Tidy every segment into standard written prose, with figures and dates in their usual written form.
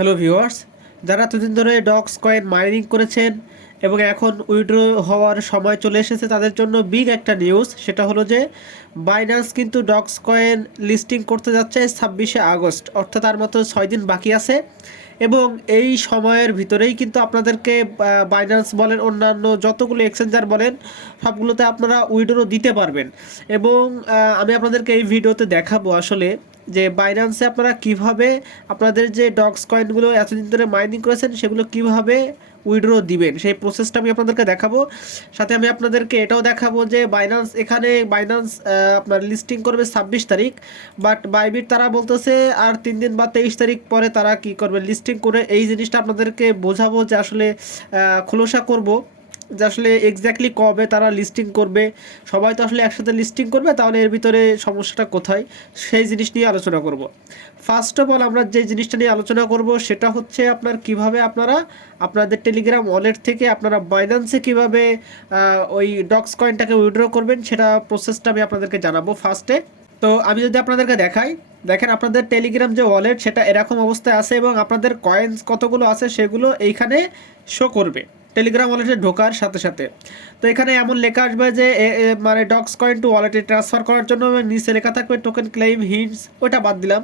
Hello viewers, যারা এতদিন ধরে ডক্স কয়েন মাইনিং করেছেন এবং এখন উইথড্র হওয়ার সময় চলে এসেছে তাদের জন্য বিগ একটা নিউজ। সেটা হলো যে বাইন্যান্স কিন্তু ডক্স কয়েন লিস্টিং করতে যাচ্ছে 26শে আগস্ট, অর্থাৎ তার মতো 6 দিন বাকি আছে। এবং এই সময়ের ভিতরেই কিন্তু আপনাদেরকে বাইন্যান্স বলেন, অন্যান্য যতগুলো এক্সচেঞ্জার বলেন, সবগুলোতে আপনারা উইথড্র দিতে পারবেন। এবং আমি আপনাদেরকে এই ভিডিওতে দেখাবো আসলে যে বাইন্যান্সে আপনারা কিভাবে আপনাদের যে ডক্স কয়েনগুলো এতদিন ধরে মাইনিং করেছেন সেগুলো কিভাবে উইথড্র দিবেন, সেই প্রসেসটা আমি আপনাদেরকে দেখাবো। সাথে আমি আপনাদেরকে এটাও দেখাবো যে বাইন্যান্স আপনার লিস্টিং করবে 26 তারিখ, বাট বাইবিট তারা বলতেছে আর 3 দিন বা 23 তারিখ পরে তারা কি করবে, লিস্টিং করে। এই জিনিসটা আপনাদেরকে বোঝাবো যে আসলে খোলসা করব যে আসলে এক্স্যাক্টলি কবে তারা লিস্টিং করবে। সবাই তো আসলে একসাথে লিস্টিং করবে, তাহলে এর ভিতরে সমস্যাটা কোথায়, সেই জিনিস নিয়ে আলোচনা করব। ফার্স্ট অফ অল আমরা যে জিনিসটা নিয়ে আলোচনা করব সেটা হচ্ছে আপনার কিভাবে আপনারা আপনাদের টেলিগ্রাম ওয়ালেট থেকে আপনারা বাইন্যান্সে কিভাবে ওই ডক্স কয়েনটাকে উইথড্র করবেন, সেটা প্রসেসটা আমি আপনাদেরকে জানাবো ফার্স্টে। তো আমি যদি আপনাদেরকে দেখাই, দেখেন আপনাদের টেলিগ্রাম যে ওয়ালেট সেটা এরকম অবস্থায় আছে এবং আপনাদের কয়েন্স কতগুলো আছে সেগুলো এইখানে শো করবে টেলিগ্রাম ওয়ালেটে ঢোকার সাথে সাথে। তো এখানে এমন লেখা আসবে যে মানে ডক্স কয়েন টু ওয়ালেটে ট্রান্সফার করার জন্য নিচে লেখা থাকবে টোকেন ক্লেম হিন্টস, ওইটা বাদ দিলাম।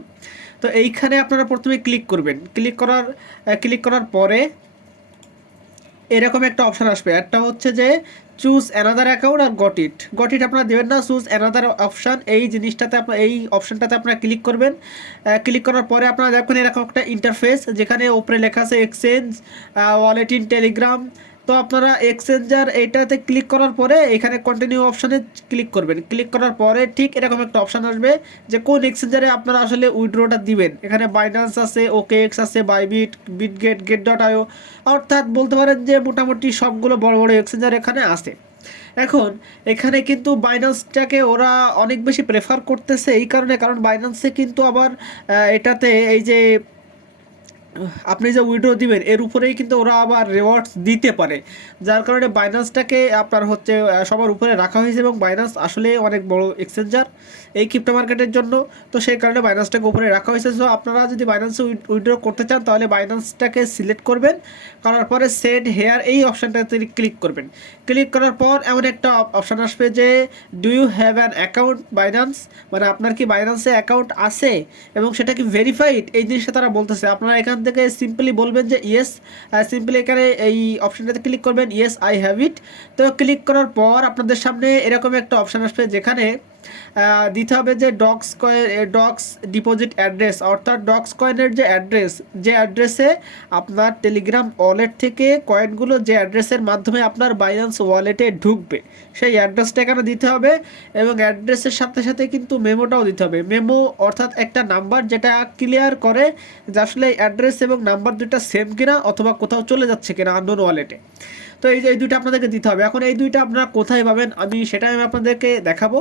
তো এইখানে আপনারা প্রথমে ক্লিক করবেন। ক্লিক করার পরে এরকম একটা অপশান আসবে, একটা হচ্ছে যে চুজ অ্যানাদার অ্যাকাউন্ট আর গট ইট আপনারা দেবেন না, চুজ অ্যানাদার অপশান, এই জিনিসটাতে আপনার এই অপশানটাতে আপনারা ক্লিক করবেন। ক্লিক করার পরে আপনারা দেখবেন এরকম একটা ইন্টারফেস, যেখানে উপরে লেখা আছে এক্সচেঞ্জ ওয়ালেট ইন টেলিগ্রাম। তো আপনারা এক্সচেঞ্জার এইটাতে ক্লিক করার পরে এখানে কন্টিনিউ অপশানে ক্লিক করবেন। ক্লিক করার পরে ঠিক এরকম একটা অপশান আসবে যে কোন এক্সচেঞ্জারে আপনারা আসলে উইথড্রটা দিবেন। এখানে বাইন্যান্স আছে, ওকেএক্স আছে, বাইবিট, বিটগেট, গেট.io, অর্থাৎ বলতে পারেন যে মোটামুটি সবগুলো বড় বড় এক্সচেঞ্জার এখানে আছে। এখন এখানে কিন্তু বাইন্যান্সটাকে ওরা অনেক বেশি প্রেফার করতেছে এই কারণে, কারণ বাইন্যান্সে কিন্তু আবার এটাতে এই যে আপনি যে উইথড্র দিবেন এর উপরেই কিন্তু ওরা আবার রিওয়ার্ডস দিতে পারে, যার কারণে বাইন্যান্সটাকে আপনার হচ্ছে সবার উপরে রাখা হয়েছে। এবং বাইন্যান্স আসলে অনেক বড় এক্সচেঞ্জার এই ক্রিপ্টো মার্কেটের জন্য, তো সেই কারণে বাইন্যান্সটাকে উপরে রাখা হয়েছে। সো আপনারা যদি বাইন্যান্সে উইথড্র করতে চান তাহলে বাইন্যান্সটাকে সিলেক্ট করবেন, করার পরে সেট হেয়ার এই অপশানটাতে ক্লিক করবেন। ক্লিক করার পর এমন একটা অপশান আসবে যে do you have an account Binance, মানে আপনার কি বাইন্যান্সে অ্যাকাউন্ট আছে এবং সেটা কি ভেরিফাইড, এই জিনিসটা তারা বলতেছে। আপনারা এখান থেকে সিম্পলি বলবেন যে ইয়েস, সিম্পলি এখানে এই অপশানটাতে ক্লিক করবেন, ইয়েস আই হ্যাভ ইট। তো ক্লিক করার পর আপনাদের সামনে এরকম একটা অপশান আসবে যেখানে দিতে হবে যে ডক্স ডিপোজিট অ্যাড্রেস, অর্থাৎ ডক্স কয়েনের যে অ্যাড্রেসে আপনার টেলিগ্রাম ওয়ালেট থেকে কয়েনগুলো যে অ্যাড্রেসের মাধ্যমে আপনার বাইন্যান্স ওয়ালেটে ঢুকবে সেই অ্যাড্রেসটা এখানে দিতে হবে। এবং অ্যাড্রেসের সাথে সাথে কিন্তু মেমোটাও দিতে হবে। মেমো অর্থাৎ একটা নাম্বার যেটা ক্লিয়ার করে যে আসলে অ্যাড্রেস এবং নাম্বার দুটো সেম কিনা, অথবা কোথাও চলে যাচ্ছে কিনা আননোন ওয়ালেটে। তো এই দুইটা আপনাদেরকে দিতে হবে। এখন এই দুইটা আপনারা কোথায় পাবেন সেটাই আমি আপনাদেরকে দেখাবো।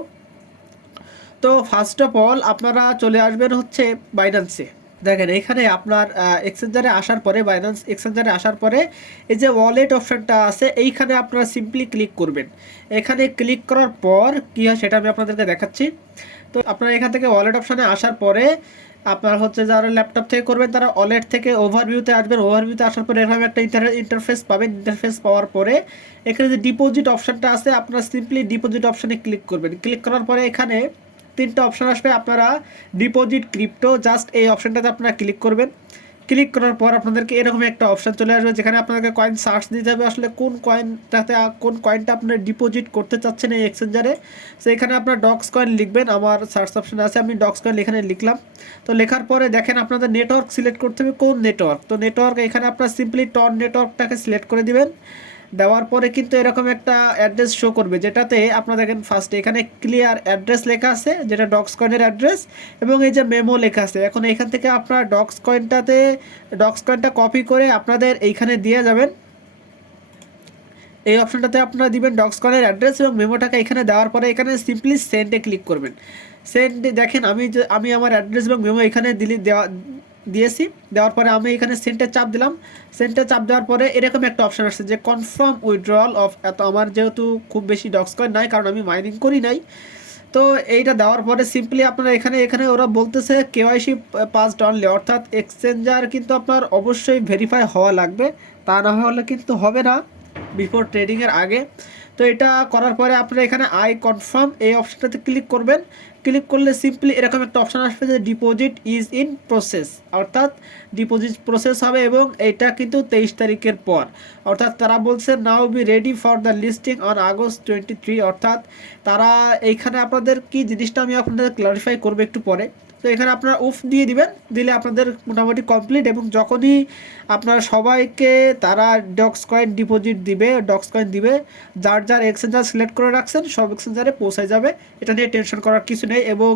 তো ফার্স্ট অফ অল আপনারা চলে আসবেন হচ্ছে বাইন্যান্সে। দেখেন এখানে আপনার এক্সচেঞ্জারে আসার পরে, বাইন্যান্স এক্সচেঞ্জারে আসার পরে এই যে ওয়ালেট অপশানটা আছে এইখানে আপনারা সিম্পলি ক্লিক করবেন। এখানে ক্লিক করার পর কী হয় সেটা আমি আপনাদেরকে দেখাচ্ছি। তো আপনারা এখান থেকে ওয়ালেট অপশানে আসার পরে আপনার হচ্ছে যারা ল্যাপটপ থেকে করবেন তারা ওয়ালেট থেকে ওভারভিউতে আসবেন। ওভারভিউতে আসার পরে এরকম একটা ইন্টারফেস পাবেন। ইন্টারফেস পাওয়ার পরে এখানে যে ডিপোজিট অপশানটা আছে আপনারা সিম্পলি ডিপোজিট অপশানে ক্লিক করবেন। ক্লিক করার পরে এখানে 3টা অপশান আসবে, আপনারা ডিপোজিট ক্রিপ্টো, জাস্ট এই অপশানটাতে আপনারা ক্লিক করবেন। ক্লিক করার পর আপনাদেরকে এরকম একটা অপশান চলে আসবে যেখানে আপনাদেরকে কয়েন সার্চ দিতে হবে, আসলে কোন কয়েনটা আপনার ডিপোজিট করতে চাচ্ছেন এই এক্সচেঞ্জারে। সো এখানে আপনার ডক্স কয়েন লিখবেন, আমার সার্চ অপশান আছে, আমি ডক্স কয়েন এখানে লিখলাম। তো লেখার পরে দেখেন আপনাদের নেটওয়ার্ক সিলেক্ট করতে হবে, কোন নেটওয়ার্ক। তো নেটওয়ার্ক এখানে আপনার সিম্পলি টন নেটওয়ার্কটাকে সিলেক্ট করে দিবেন। দেওয়ার পরে কিন্তু এরকম একটা অ্যাড্রেস শো করবে, যেটাতে আপনারা দেখেন ফার্স্টে এখানে ক্লিয়ার অ্যাড্রেস লেখা আছে যেটা ডক্স কয়েনের অ্যাড্রেস, এবং এই যে মেমো লেখা আছে। এখন এখান থেকে আপনারা ডক্স কয়েনটা কপি করে আপনাদের এইখানে দিয়ে যাবেন। এই অপশনটাতে আপনারা দিবেন ডক্স কয়েনের অ্যাড্রেস এবং মেমোটাকে এখানে দেওয়ার পরে এখানে সিম্পলি সেন্ডে ক্লিক করবেন। সেন্ডে দেখেন আমি আমার অ্যাড্রেস এবং মেমো এখানে দিয়েছি। দেওয়ার পরে আমি এখানে সেন্টে চাপ দিলাম। সেন্টে চাপ দেওয়ার পরে এরকম একটা অপশান আসছে যে কনফার্ম উইথড্রয়াল অফ, এত আমার যেহেতু খুব বেশি ডক্স কয়েন নাই কারণ আমি মাইনিং করি নাই, তো এইটা দেওয়ার পরে সিম্পলি আপনারা এখানে এখানে ওরা বলতেছে কেওয়াইসি পাসড অনলি, অর্থাৎ এক্সচেঞ্জার কিন্তু আপনার অবশ্যই ভেরিফাই হওয়া লাগবে, তা না হলে কিন্তু হবে না বিফোর ট্রেডিংয়ের আগে। তো এটা করার পরে আপনারা এখানে আই কনফার্ম এই অপশানটাতে ক্লিক করবেন। ক্লিক করলে সিম্পলি এরকম একটা অপশান আসবে যে ডিপোজিট ইজ ইন প্রসেস, অর্থাৎ ডিপোজিট প্রসেস হবে এবং এটা কিন্তু 23 তারিখের পর, অর্থাৎ তারা বলছে now be ready for the listing on August 23, অর্থাৎ তারা এইখানে আপনাদের কি জিনিসটা আমি আপনাদের ক্লারিফাই করবো একটু পরে। তো এখানে আপনারা উফ দিয়ে দিবেন, দিলে আপনাদের মোটামুটি কমপ্লিট, এবং যখনই আপনারা সবাইকে তারা ডক্স কয়েন ডিপোজিট দিবে, ডক্স কয়েন দিবে, যার যার এক্সচেঞ্জার সিলেক্ট করে রাখছেন সব এক্সচেঞ্জারে পৌঁছে যাবে, এটা নিয়ে টেনশন করার কিছু নেই। এবং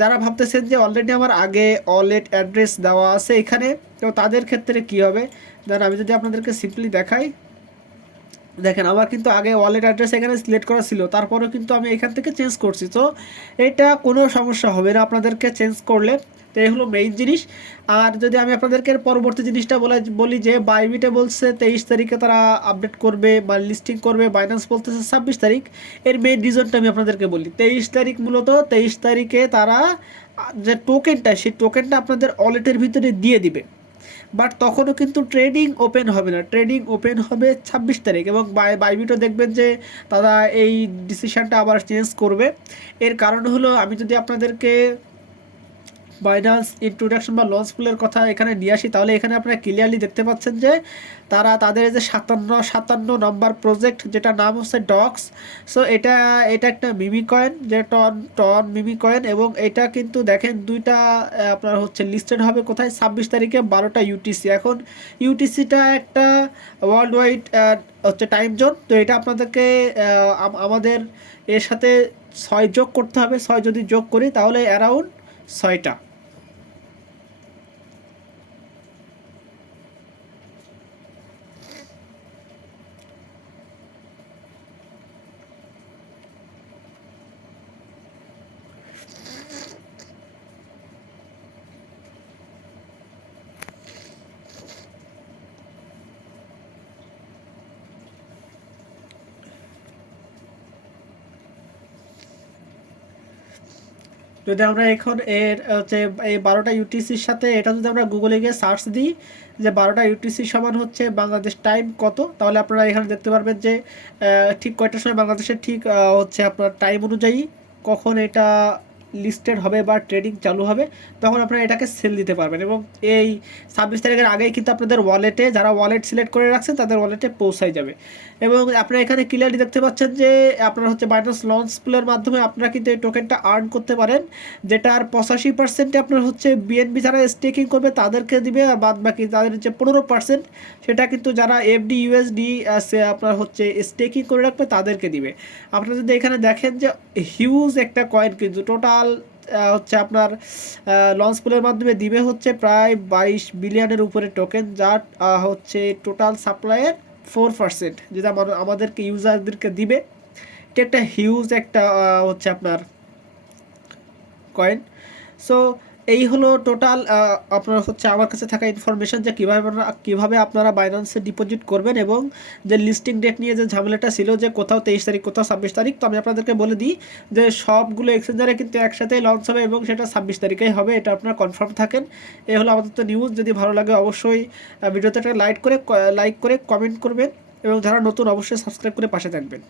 যারা ভাবতেছেন যে অলরেডি আমার আগে ওয়ালেট অ্যাড্রেস দেওয়া আছে এখানে, তো তাদের ক্ষেত্রে কি হবে, দেন আমি যদি আপনাদেরকে সিম্পলি দেখাই, দেখেন আমার কিন্তু আগে ওয়ালেট অ্যাড্রেস এখানে সিলেক্ট করা ছিল, তারপরেও কিন্তু আমি এখান থেকে চেঞ্জ করছি, তো এটা কোনো সমস্যা হবে না আপনাদেরকে চেঞ্জ করলে। তো এই হলো মেইন জিনিস। আর যদি আমি আপনাদেরকে পরবর্তী জিনিসটা বলি যে বাইবিটে বলছে 23 তারিখে তারা আপডেট করবে বা লিস্টিং করবে, বাইন্যান্স বলতেছে 26 তারিখ। এর মেইন রিজনটা আমি আপনাদেরকে বলি, 23 তারিখ মূলত 23 তারিখে তারা যে টোকেনটা, সেই টোকেনটা আপনাদের ওয়ালেটের ভিতরে দিয়ে দিবে, বাট তখনও কিন্তু ট্রেডিং ওপেন হবে না, ট্রেডিং ওপেন হবে 26 তারিখ। এবং বাইবিটও দেখবেন যে তারা এই ডিসিশানটা আবার চেঞ্জ করবে। এর কারণ হলো, আমি যদি আপনাদেরকে বাইন্যান্স ইন্ট্রোডাকশন বা লঞ্চ পুলের কথা এখানে নিয়ে আসি, তাহলে এখানে আপনারা ক্লিয়ারলি দেখতে পাচ্ছেন যে তারা তাদের যে 57 নম্বর প্রজেক্ট, যেটা নাম হচ্ছে ডক্স। সো এটা একটা মিমি কয়েন, যে টন মিমি কয়েন, এবং এটা কিন্তু দেখেন দুইটা আপনার হচ্ছে লিস্টেড হবে কোথায়, 26 তারিখে 12টা ইউটিসি। এখন ইউটিসিটা একটা ওয়ার্ল্ড ওয়াইড হচ্ছে টাইম জোন, তো এটা আপনাদেরকে আমাদের এর সাথে 6 যোগ করতে হবে। 6 যদি যোগ করি তাহলে অ্যারাউন্ড 6টা। যদি আমরা এখন এর হচ্ছে এই 12টা ইউটিসির সাথে এটা যদি আমরা গুগলে গিয়ে সার্চ দিই যে 12টা ইউটিসি সমান হচ্ছে বাংলাদেশ টাইম কত, তাহলে আপনারা এখানে দেখতে পারবেন যে ঠিক কয়টার সময় বাংলাদেশের ঠিক হচ্ছে আপনার টাইম অনুযায়ী কখন এটা লিস্টেড হবে বা ট্রেডিং চালু হবে, তখন আপনারা এটাকে সেল দিতে পারবেন। এবং এই 26 তারিখের আগেই কিন্তু আপনাদের ওয়ালেটে, যারা ওয়ালেট সিলেক্ট করে রাখছেন তাদের ওয়ালেটে পৌঁছায় যাবে। এবং আপনারা এখানে ক্লিয়ারলি দেখতে পাচ্ছেন যে আপনারা হচ্ছে বাইন্যান্স লঞ্চ পুলের মাধ্যমে আপনারা কিন্তু এই টোকেনটা আর্ন করতে পারেন, যেটার 85% আপনার হচ্ছে বিএনবি যারা স্টেকিং করবে তাদেরকে দিবে, আর বাদ বাকি তাদের যে 15% সেটা কিন্তু যারা এফডি ইউএসডি আপনার হচ্ছে স্টেকিং করে রাখবে তাদেরকে দিবে। আপনারা যদি এখানে দেখেন যে হিউজ একটা কয়েন, কিন্তু টোটাল হচ্ছে আপনার লঞ্চ পুলের মাধ্যমে দিবে হচ্ছে প্রায় 22 বিলিয়নের উপরে টোকেন, যার হচ্ছে টোটাল সাপ্লাইয়ের 4%, যেটা আমাদেরকে ইউজারদেরকে দিবে। এটা একটা হিউজ একটা হচ্ছে আপনার কয়েন। সো এই হলো টোটাল আপনার হচ্ছে আমার কাছে থাকা ইনফরমেশন যে কীভাবে আপনারা বাইন্যান্সে ডিপোজিট করবেন, এবং যে লিস্টিং ডেট নিয়ে যে ঝামেলাটা ছিল যে কোথাও 23 তারিখ কোথাও 26 তারিখ, তো আমি আপনাদেরকে বলে দিই যে সবগুলো এক্সচেঞ্জারে কিন্তু একসাথেই লঞ্চ হবে এবং সেটা 26 তারিখেই হবে, এটা আপনারা কনফার্ম থাকেন। এই হলো আমাদের তো নিউজ। যদি ভালো লাগে অবশ্যই ভিডিওতে একটা লাইক করে কমেন্ট করবেন, এবং যারা নতুন অবশ্যই সাবস্ক্রাইব করে পাশে থাকবেন।